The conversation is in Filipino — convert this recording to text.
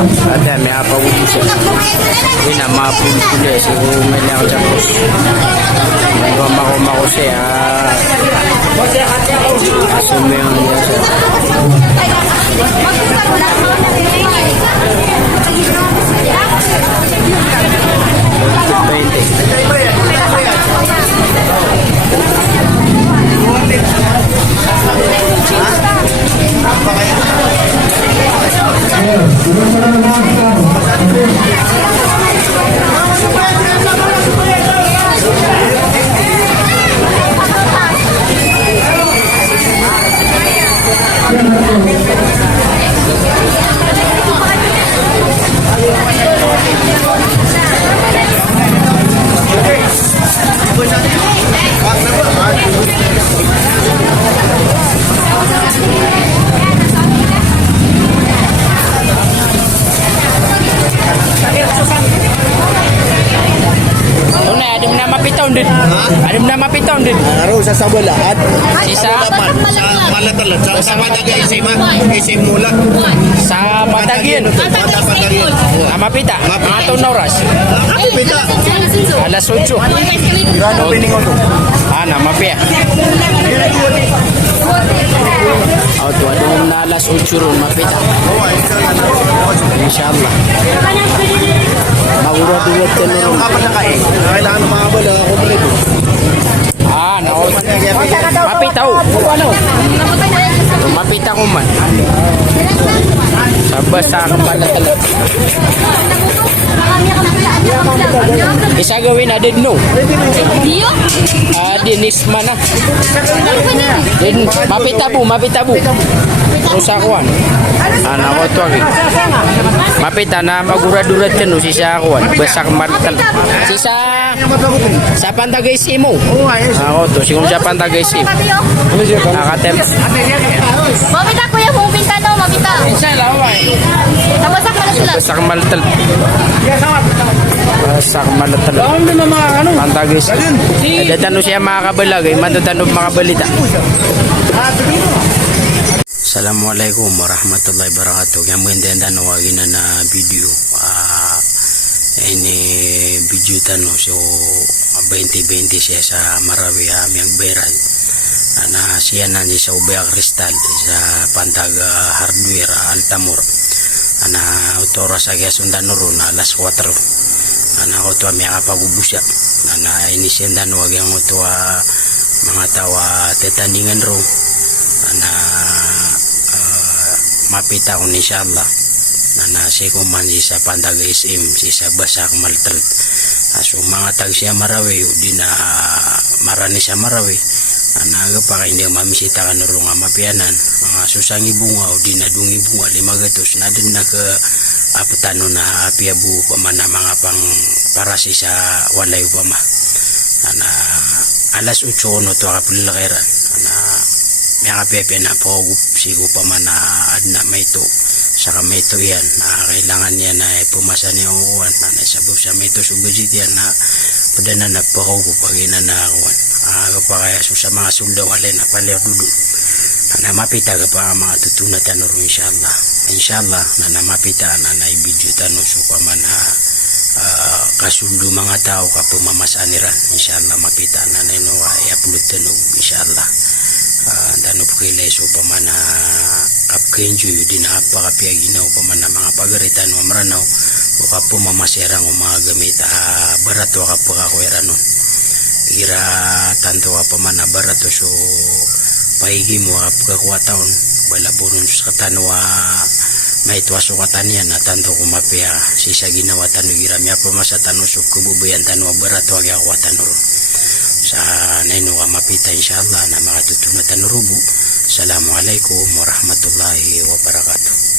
Ada may apa ubus. Ini nama pulih so may lang tapos. Mako siya. Asumeng niya siya. Ada nama pitong din. Araw sa sabalaan. Sisa Malatalan. Sa Madaga isim mula. sa Patagin. Nama pita. Atau noras. Ako pita. Alas 8. Ano piningon ko? Nama pia. Auto ada na alas 8 ron mapita. Insyaallah. Magurad-urad ka na ron. Kapan na kain? Kailangan ng mga bala ako ulit. Mapita ko. Mapita ko man. Sabas sa kapala talaga. Isa gawin na din no. Dinis man na. Mapita bu. Rusakuan. Anak ko to agi. Mapita na magurad-urad ka no sisa akuan. Basak martal. Sisa sa pantagay simo. Ako to siguro sa pantagay simo. Nakatem. Mapita ko yung pumpinta no, mapita. Isa laway. Nabasak na sila. Basak martal. Basak martal. Pantagay simo. Datan siya mga kabalag. Matutan mga balita. Assalamualaikum warahmatullahi wabarakatuh. Yang mendendan wagina na video. Ini video tano so 2020 siya sa Marawi aming beran. Siya na sa Ubaya Kristal sa Pantaga Hardware Altamor. Autora sa Sundan ron alas 4. Auto aming pagubusya. Ini siya dan wagyang auto mga tawa tetandingan ron. Mapita ko inshallah si kuman sa Pantaga SM sa Basak Maltret. So mga tag siya Marawi di na marani sa Marawi aga pa hindi mamisita ka naro nga mapianan mga susangi bunga o di na dungi bunga 500 na din na ka apatano na apiabu pamana mga pang parasi sa walay pama alas 8 no to kapulakairan may kapepe na po sigo pa man na adna may to saka may to yan kailangan niya na pumasa niya uwan na naisabog sa may to subudit yan na padana na po ako pag inanakuan pa kaya so sa mga suldaw alin na palir dudun na mapita ka pa mga tutuna tanoro inshallah na namapita na naibidyo tanong so pa man kasundo mga tao ka pumamasaniran inshallah mapita na na ino i-upload tanong inshallah dano po kay leso pa man kapkenjo din napakapia ginaw pa man mga pagaritan o maranaw o kapo mamaserang o mga gamit barato ka po kakwera nun ira tanto ka pa man barato so paigi mo kakuha taon wala po nun sa katanwa may tuwaso katanian na tanto kumapia sisa ginawa tanu ira miya pa masatano so kububuyan tanwa barato ka kakuha tanuro sa naino ka mapita inshallah na makatutunatan rubo. Assalamualaikum warahmatullahi wabarakatuh.